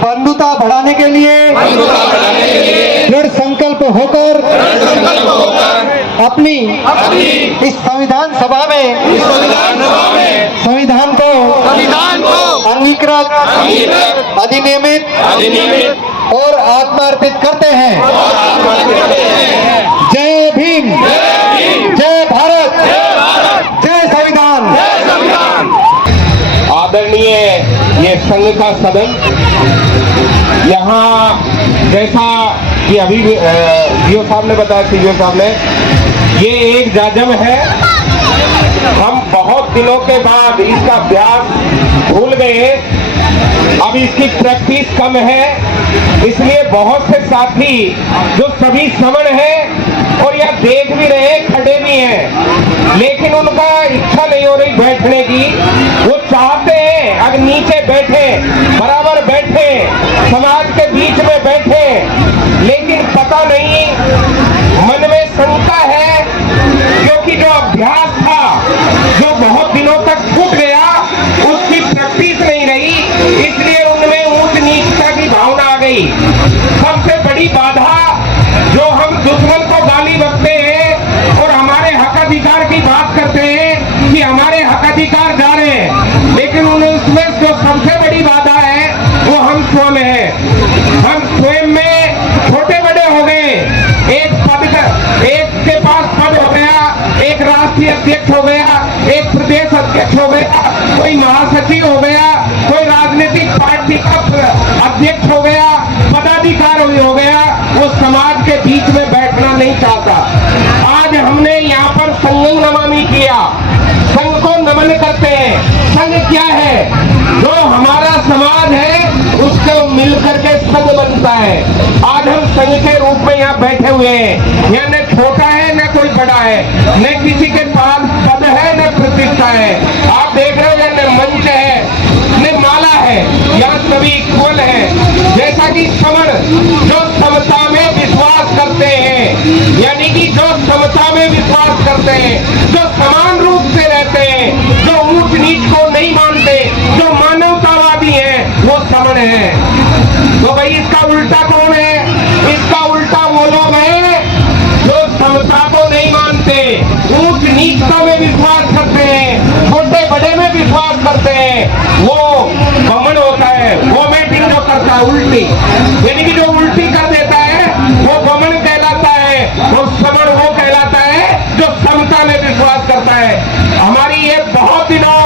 बंधुता बढ़ाने के लिए दृढ़ संकल्प होकर अपनी इस संविधान सभा में संविधान को अंगीकृत, अधिनियमित और आत्मार्पित करते हैं। जय भीम, जय भारत, जय संविधान। आदरणीय ये संघ का सदन, यहाँ जैसा कि अभी जीओ साहब ने बताया, सीओ साहब ने, ये एक जाजम है। हम बहुत दिनों के बाद इसका अभ्यास भूल गए, अब इसकी प्रैक्टिस कम है, इसलिए बहुत से साथी जो सभी समण हैं और यह देख भी रहे, खड़े भी हैं, लेकिन उनका इच्छा नहीं हो रही बैठने की। वो चाहते हैं अगर नीचे बैठे, बराबर बैठे, समाज के बीच में बैठे, लेकिन पता नहीं, मन में शंका है, क्योंकि जो अभ्यास था जो बहुत दिनों तक छूट गया, उसकी प्रैक्टिस नहीं रही, इसलिए उनमें ऊंच नीचता की भावना आ गई। सबसे बड़ी बाधा जो हम दुश्मन को गाली बकते हैं और हमारे हक अधिकार की बात करते हैं कि हमारे हक अधिकार जा रहे हैं, लेकिन उसमें जो सबसे बड़ी बाधा है वो हम स्वयं हैं। हम स्वयं में छोटे बड़े हो गए, एक के पास पद हो गया, एक राष्ट्रीय अध्यक्ष हो गया, एक प्रदेश अध्यक्ष हो गया, कोई महासचिव हो गया, कोई राजनीतिक पार्टी का अध्यक्ष हो गया, पदाधिकारी हो गया, वो समाज के बीच में बैठना नहीं चाहता। आज हमने यहाँ पर संघ नमामि किया, संघ को नमन करते हैं। संघ क्या है? जो हमारा समाज है उसको मिलकर के संघ बनता है। आज हम संघ के रूप में यहाँ बैठे हुए हैं। यहाँ न छोटा है न कोई बड़ा है, न किसी के पास पद है न प्रतिष्ठा है। आप देख रहे हो न मंच है न माला है, यहाँ सभी इक्वल है। जैसा कि समण जो समता में विश्वास करते हैं, यानी कि जो समता में विश्वास करते हैं, जो समान रूप से रहते हैं, जो ऊंच नीच को नहीं मानते, जो मानवतावादी हैं, वो समण है। तो भाई इसका उल्टा कौन है? इसका उल्टा वो लोग हैं जो समता को नहीं मानते, ऊंच नीचता में विश्वास करते हैं, छोटे बड़े में विश्वास करते हैं। वो घमंड होता है, वो बैटिंग जो करता है उल्टी, यानी कि जो उल्टी कर देता है वो घमंड कहलाता है, और समण वो कहलाता है जो समता में विश्वास करता है। हमारी ये बहुत दिनों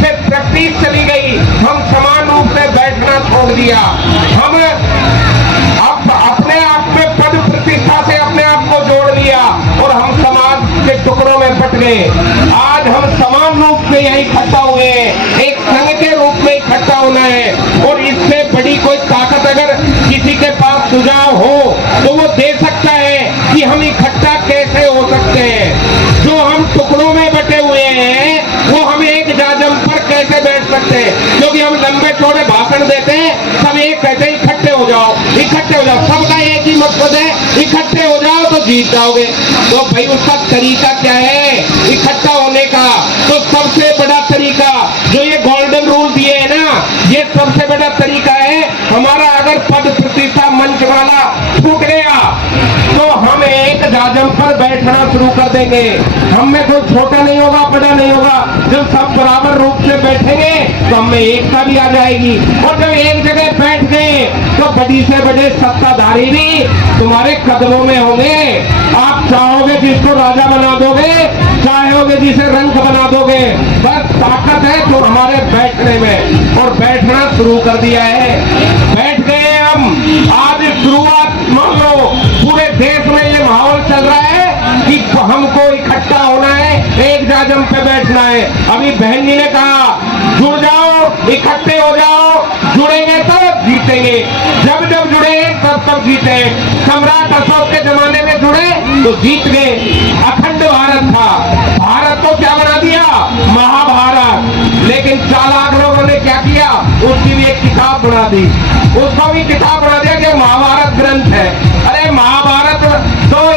से प्रैक्टिस चली गई, हम समान रूप से बैठना छोड़ दिया। हम अब अपने आप में पद प्रतिष्ठा से अपने आप को जोड़ लिया और हम समाज के टुकड़ों में बट गए। आज हम समान रूप से यही इकट्ठा हुए हैं, एक संघ के रूप में इकट्ठा होना है। और इससे बड़ी कोई ताकत अगर किसी के पास सुझाव हो तो वो दे सकता है कि हम इकट्ठा कैसे हो सकते हैं। जो हम टुकड़ों में बटे हुए हैं वो हम एक जाजम पर कैसे बैठ सकते हैं, क्योंकि हम लंबे चौड़े भाषण देते हैं, सब एक कहते हैं इकट्ठे हो जाओ, इकट्ठे हो जाओ, सबका एक ही मकसद है इकट्ठे हो जाओ तो जीत जाओगे। तो भाई उसका तरीका क्या है इकट्ठा होने का? तो सबसे बड़ा तरीका जो ये गोल्डन रूल दिए है ना, ये सबसे बड़ा तरीका है हमारा। अगर पद प्रतिष्ठा मंच वाला छूट गया तो हम एक जाजम पर बैठना शुरू कर देंगे। हम में कोई छोटा नहीं होगा, बड़ा नहीं होगा। जब सब बराबर रूप से बैठेंगे तो हमें एकता भी आ जाएगी। और जब एक जगह बैठ गए तो बड़ी से बड़े सत्ताधारी भी तुम्हारे कदमों में होंगे। आप चाहोगे जिसको राजा बना दोगे, चाहोगे जिसे रंग बना दोगे। बस ताकत है तो हमारे बैठने में, और बैठना शुरू कर दिया है। बैठ गए हम। आज शुरुआत मान लो पूरे देश में ये माहौल चल रहा है कि हमको इकट्ठा होना है, एक जाजम पे बैठना है। अभी बहन जी ने कहा जुड़ जाओ, इकट्ठे हो जाओ, जुड़ेंगे तो जीतेंगे। जब जब जुड़े तब जीते। सम्राट अशोक के जमाने में जुड़े तो जीत गए। अखंड भारत था, भारत को क्या बना दिया? महाभारत। लेकिन चालाक लोगों ने क्या किया? उसकी भी एक किताब बना दी, उसको भी किताब बना दिया कि महाभारत ग्रंथ है। अरे महाभारत तो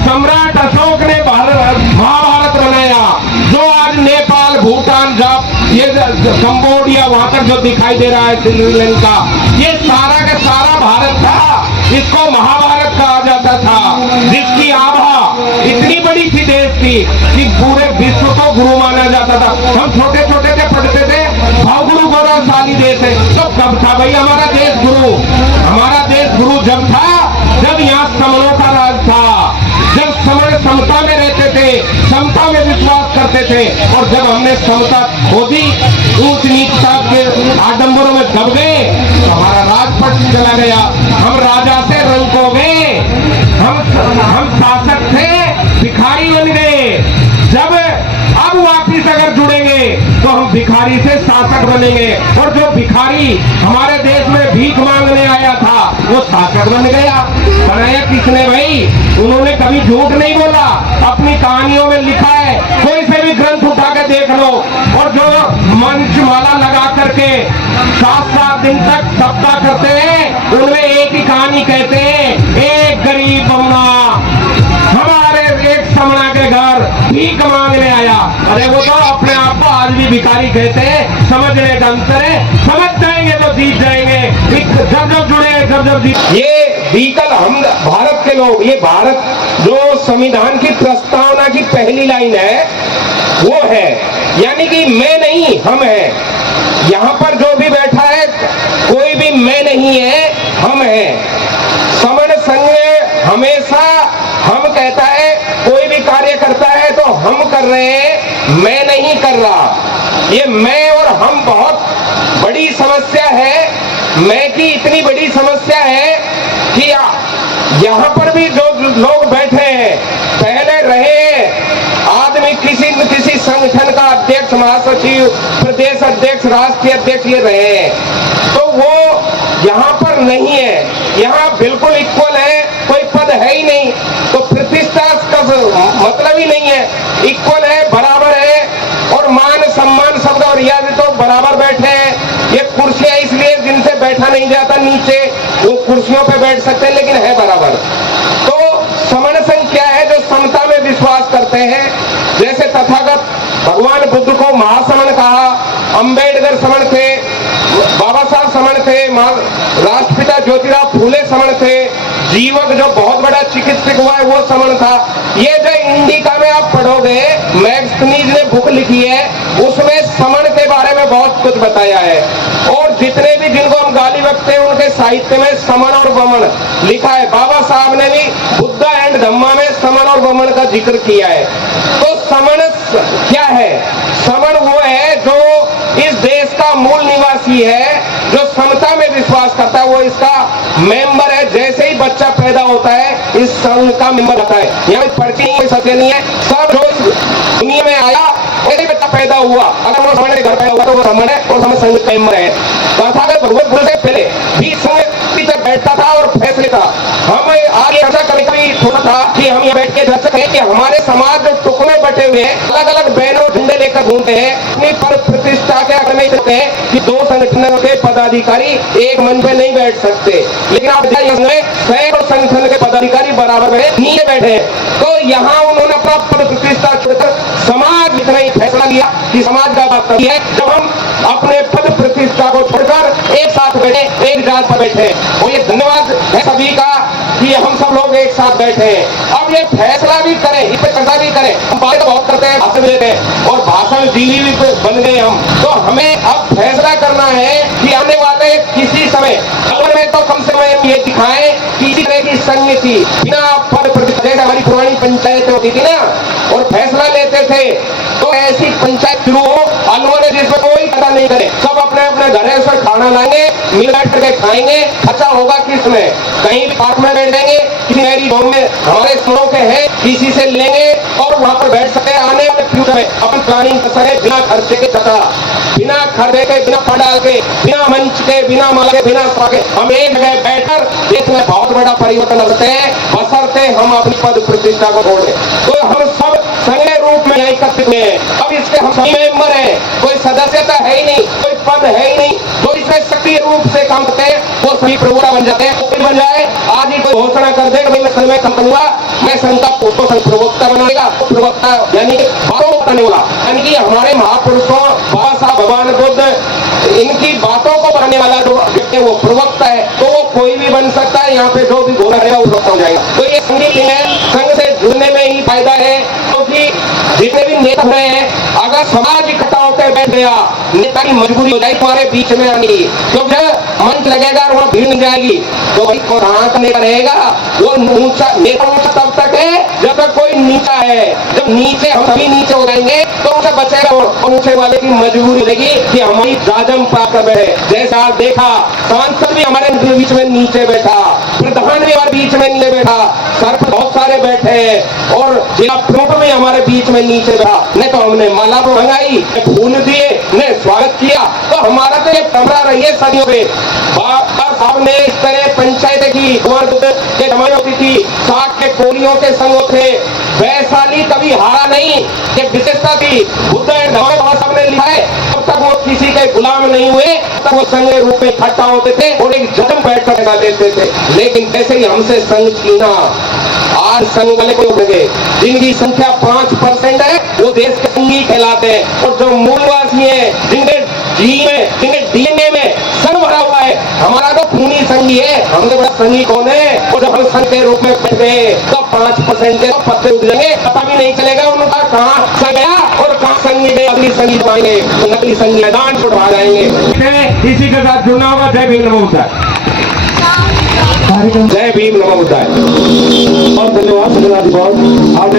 सम्राट अशोक ने महाभारत बनाया, जो आज नेपाल, भूटान, ये कंबोडिया वहां तक जो दिखाई दे रहा है, श्रीलंका, ये सारा का सारा भारत था, इसको महाभारत कहा जाता था, जिसकी आभा इतनी बड़ी थी देश की कि पूरे विश्व को गुरु माना जाता था। हम छोटे छोटे थे, पढ़ते थे भाव गुरु गौरवशाली देश है। तो कब था भाई हमारा देश गुरु? हमारा देश गुरु जब था जब यहाँ समणों का राज था, जब समण समता में रहते थे, समता में विश्वास करते थे। और जब हमने समता खो दी, ऊंच नीचता के आडंबरों में दब गए, तो हमारा राजपट चला गया। हम राजा से रंग हो गए, हम शासक थे भिखारी बन गए। जब अब वापिस अगर जुड़ेंगे तो हम भिखारी से शासक बनेंगे। और जो भिखारी हमारे देश में भीख मांगने आया था वो शासक बन गया। बनाया किसने भाई? उन्होंने कभी झूठ नहीं बोला, अपनी कहानियों में लिखा है। कोई से भी ग्रंथ उठा के देख लो। और जो मंच माला लगा करके 7-7 दिन तक सप्ताह करते हैं, उनमें एक ही कहानी कहते हैं, एक गरीब बमना हमारे एक समणा के घर भीख मांगने आया। अरे वो तो अपने आप को आज भी भिखारी कहते हैं। समझने का अंतर है, समझ जाएंगे तो जीत जाएंगे। जब जब जुड़े, जब जब जीत। ये बीकल हम भारत के लोग, ये भारत जो संविधान की प्रस्तावना की पहली लाइन है वो है, यानी कि मैं नहीं हम है। यहाँ पर जो भी बैठा है कोई भी मैं नहीं है, हम है। समण संघ हमेशा हम कहता है, कोई भी कार्य करता है तो हम कर रहे हैं, मैं नहीं कर रहा। ये मैं और हम बहुत बड़ी समस्या है। मैं की इतनी बड़ी समस्या है कि यहाँ पर भी जो लोग बैठे हैं, पहले रहे आदमी किसी न किसी संगठन का अध्यक्ष, महासचिव, प्रदेश अध्यक्ष, राष्ट्रीय अध्यक्ष ये रहे हैं, तो वो यहाँ पर नहीं है। यहाँ बिल्कुल इक्वल है, कोई पद है ही नहीं, तो प्रतिष्ठा का मतलब ही नहीं है। इक्वल है, बराबर है, और मान सम्मान शब्द और याद तो बराबर बैठे हैं। ये कुर्सियां इसलिए जिनसे बैठा नहीं जाता नीचे, वो कुर्सियों पे बैठ सकते हैं, लेकिन है बराबर। तो समण संघ क्या है? जो समता में विश्वास करते हैं। जैसे तथागत भगवान बुद्ध को महासमण कहा, अंबेडकर समण थे, बाबा साहब समण थे, राष्ट्रपिता ज्योतिराव फूले समण थे, जीवक जो बहुत बड़ा चिकित्सक हुआ है वो समण था। ये जो इंडिका में आप पढ़ोगे, मैक्स नीज ने बुक लिखी है, उसमें समण के बारे में बहुत कुछ बताया है। और जितने भी जिनको हम गाली बकते हैं उनके साहित्य में समण और वमन लिखा है। बाबा साहब ने भी बुद्धा एंड धम्मा में समण और वमन का जिक्र किया है। तो समण क्या है? समण वो है जो इस देश का मूल निवासी है, जो समता में विश्वास करता है, वो इसका मेंबर है। जैसे ही बच्चा पैदा होता है इस संघ का मेंबर होता है। यहाँ पर्ची नहीं, कोई सत्य नहीं है। सब जो इस दुनिया में आया वैसे बच्चा पैदा हुआ, अगर वो समण के घर पैदा हुआ तो वो समण है और समण संघ का मेंबर है। तथागत भगवत गुरु से पहले भी संघ तक बैठता था और फैसले था। हम आगे चर्चा कभी थोड़ा था कि हम यहाँ बैठ के चर्चा करें कि हमारे समाज जो टुकड़े बटे हुए हैं, अलग अलग बहनों झंडे लेकर घूमते हैं, अपनी पर प्रतिष्ठा के आगे नहीं सकते हैं कि 2 संगठनों के पदाधिकारी एक मंच पे नहीं बैठ सकते। लेकिन आप सैकड़ों संगठन के पदाधिकारी बराबर में नीचे बैठे हैं। तो यहाँ उन्होंने अपना पद प्रतिष्ठा छोड़कर समाज इतना ही फैसला लिया कि समाज का बात है, जब हम अपने पद प्रतिष्ठा को छोड़कर एक साथ बैठे, एक जात पर बैठे। और ये धन्यवाद है सभी का कि हम सब लोग एक साथ बैठे हैं। अब ये फैसला भी करें, इस पे चर्चा भी करें। हम बात तो बहुत करते हैं, भाषण देते हैं और भाषण दीदी भी बन गए हम। तो हमें अब फैसला करना है कि आने वाले किसी समय खबर में तो कम से कम ये दिखाएं कि इसी तरह की संगति बिना पद प्रतिष्ठा, जैसे हमारी पुरानी पंचायत होती थी ना, और फैसला लेते थे, तो ऐसी पंचायत शुरू हो अनमोल जिसमें कोई पता नहीं करे, सब अपने अपने घर से खाना लाएंगे, मिल बैठ करके खाएंगे। खर्चा होगा किसमें? कहीं भी पार्क में बैठ जाएंगे, किसी नहरी गांव में हमारे सुनों के हैं, किसी से लेंगे और वहां पर बैठ सकते हैं। आने वाले फ्यूचर में अपन प्लानिंग कर सके बिना खर्चे के, बिना खर्चे के, बिना पंडाल के, बिना मंच के, बिना माला के, बिना सभा के, हम एक जगह बैठकर देश में बहुत बड़ा परिवर्तन करते हैं, बशर्ते हम अपनी पद प्रतिष्ठा को छोड़ दें। तो हम सब संघ रूप में एकत्रित हैं। अब इसके हम सभी मेंबर हैं, कोई सदस्यता है ही नहीं, कोई पद है ही नहीं, तो इसमें सक्रिय रूप से काम करते हैं, वो सभी प्रभुता बन जाते हैं। कोई बन जाए, आज ही कोई घोषणा कर दे कि मैं संघ में काम करूंगा, मैं संघ का प्रवक्ता बनाएगा, प्रवक्ता यानी बातों को बनाने वाला, यानी कि हमारे महापुरुषों बाबा साहब, भगवान बुद्ध, इनकी बातों को बनाने वाला जो है वो प्रवक्ता है, तो वो कोई भी बन सकता है। यहाँ पे जो भी बोला रहेगा वो प्रवक्ता हो जाएगा। तो ये संघ ही है, संघ से जुड़ने में ही फायदा है, क्योंकि जितने भी नेता रहे हैं, अगर समाज इकट्ठा होकर बैठ गया, नेता की मजबूरी हो जाएगी हमारे बीच में आनी, क्योंकि मंच लगेगा और वहाँ भीड़ नहीं जाएगी, तो भाई कहाँ का नेता रहेगा? वो ऊंचा नेता ऊंचा तब तक है जब तक कोई नीचा है। जब नीचे हम सभी नीचे हो जाएंगे तो उनसे बचेगा और ऊंचे वाले की मजबूरी रहेगी कि हमारी जाजम प्राप्त है। जैसा आप देखा, सांसद भी हमारे बीच में नीचे बैठा, प्रधान भी हमारे बीच में नीचे बैठा, सरपंच बहुत सारे बैठे हैं और जिला प्रमुख भी हमारे बीच में नीचे बैठा। नहीं तो हमने माला मंगाई, फूल दिए, ने स्वागत किया, तो हमारा तो ये कमरा रही है सदियों पे। बाबा साहब ने इस तरह पंचायत की के जमाने होती थी, साठ के कोरियों के संग थे, वैशाली कभी हारा नहीं, ये विशेषता थी। बुद्ध एंड बाबा साहब ने लिखा है, तब तक वो किसी के गुलाम नहीं हुए, तब वो संघ के रूप में इकट्ठा होते थे और एक जन्म बैठकर लगा देते थे। लेकिन जैसे ही हमसे संघ छीना, आज संघ वाले को लगे, जिनकी संख्या 5% है वो देश के संघी कहलाते हैं, और जो मूलवासी है, जिनके जी में, जिनके डीएनए में संघ भरा हुआ है, हमारा तो खूनी संघी है, हमसे बड़ा संघी कौन है? और जब हम संघ के रूप में बैठ गए तो 5% के तो पत्ते उठ जाएंगे, पता भी नहीं चलेगा उनका कहाँ से गया और कहाँ संघी गए। असली संघी पाएंगे तो नकली संघी मैदान छुड़वा जाएंगे। इसी के साथ जुड़ना होगा। जय भीम नमो बुद्धाय। जय भीम नमो बुद्धाय। बहुत धन्यवाद।